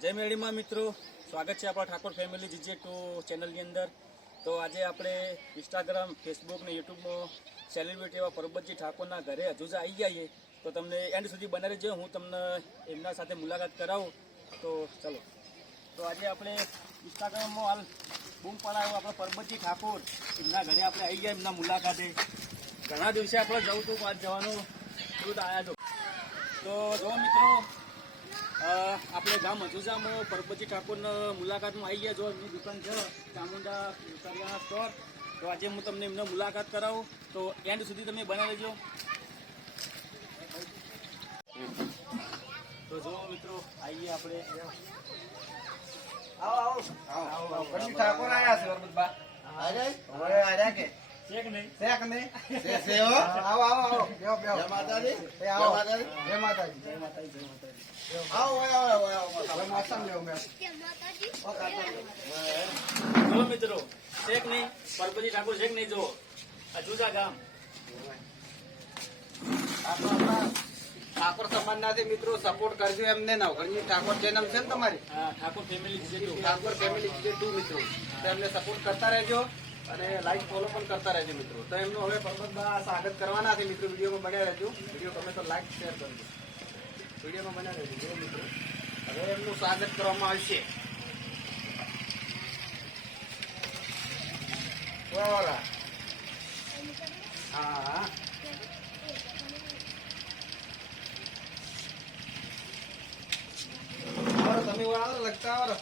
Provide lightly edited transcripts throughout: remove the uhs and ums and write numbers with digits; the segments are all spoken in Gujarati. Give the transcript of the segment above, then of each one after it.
જય મેળીમાં મિત્રો, સ્વાગત છે આપણા ઠાકોર ફેમિલી GJ2 ચેનલની અંદર। તો આજે આપણે ઇન્સ્ટાગ્રામ, ફેસબુક ને યુટ્યુબમાં સેલિબ્રિટી એવા પરબતજી ઠાકોરના ઘરે હજુ જ આવી જઈએ તો તમને એન્ડ સુધી બનાવી રહેજો, હું તમને એમના સાથે મુલાકાત કરાવું। તો ચલો, તો આજે આપણે ઇન્સ્ટાગ્રામમાં હાલ બૂમ પડાયો આપણે પરબતજી ઠાકોર એમના ઘરે આપણે આવી ગયા એમના મુલાકાતે। ઘણા દિવસે આપણે જવું હતું, આજ જવાનું દૂધ આવ્યા છો। તો જો મિત્રો, આપણે ગામ હજુજામાં પરબતજી ઠાકોરના મુલાકાતમાં આવી ગયા। જો એમની દુકાન છે ચામુંડા કરિયાણા સ્ટોર। તો આજે હું તમને એમને મુલાકાત કરાવું, તો એન્ડ સુધી તમે બનાવી લેજો। તો જો મિત્રો, આવીએ આપણે। ઠાકોર આયા છે પરબતબા। આર્યા કે શેક નહીં શેક નહીં આવો આવો આવો બેહો બેહો જય માતાજી જય માતાજી જય માતાજી જય માતાજી જય માતાજી આવો આવો આવો મોસમ લેવો મે જો મિત્રો, શેક નહીં પરબતજી ઠાકોર શેક નહીં। જો હજુજા ગામ ઠાકોર સમાજના મિત્રો સપોર્ટ કરજો એમને નવઘણની ઠાકોર ચેનલ છે ને તમારી। હા, Thakor family GJ2 Thakor family GJ2 મિત્રો, તો એમને સપોર્ટ કરતા રહેજો અને લાઈક ફોલો પણ કરતા રહેજો મિત્રો। તો એમનું હવે પરબતબા સ્વાગત કરવાના છે મિત્રો, વિડીયોમાં બન્યા રહેજો। વિડીયો ગમે તો લાઈક શેર કરજો, વિડીયોમાં બન્યા રહેજો મિત્રો। હવે એમનું સ્વાગત કરવામાં આવશે। હા તમે વાળો લગતા આવો।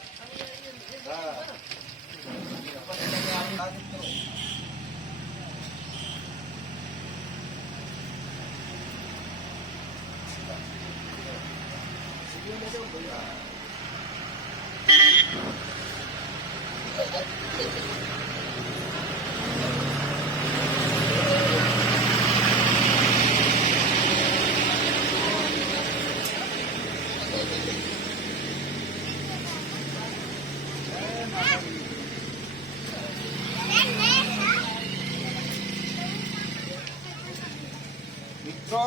મિત્રો,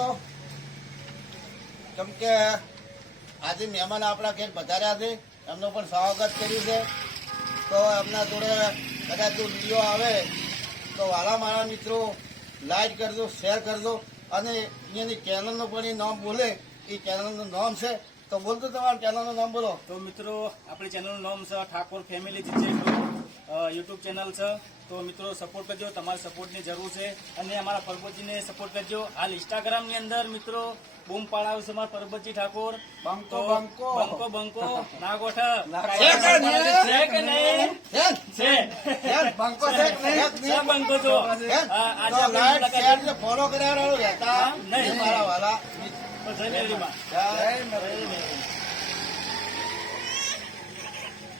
કેમ કે આજે મહેમાન આપણા ઘેર પધાર્યા છે, એમનું પણ સ્વાગત કર્યું છે। તો એમના જોડે કદાચ જો વિડીયો આવે તો વાલા મારા મિત્રો લાઈક કરજો, શેર કરજો અને અહીંયાની ચેનલનું પણ એ નામ બોલે, એ ચેનલનું નામ છે તો બોલતો તમારું ચેનલનું નામ બોલો। તો મિત્રો, આપણી ચેનલનું નામ છે Thakor family GJ2 YouTube channel છે। તો મિત્રો સપોર્ટ કરજો, તમારા સપોર્ટની જરૂર છે અને અમારા પરબતજીને સપોર્ટ કરજો। હાલ ઇન્સ્ટાગ્રામની અંદર મિત્રો બૂમ પાડાવ છે અમારા પરબતજી ઠાકોર। બંકો બંકો બંકો બંકો ના ગોઠા બંકો છો। આજે ફોલો કર્યા રહેતા નહીં મારા વાલા। જય મેળીમાં, જય મેળી।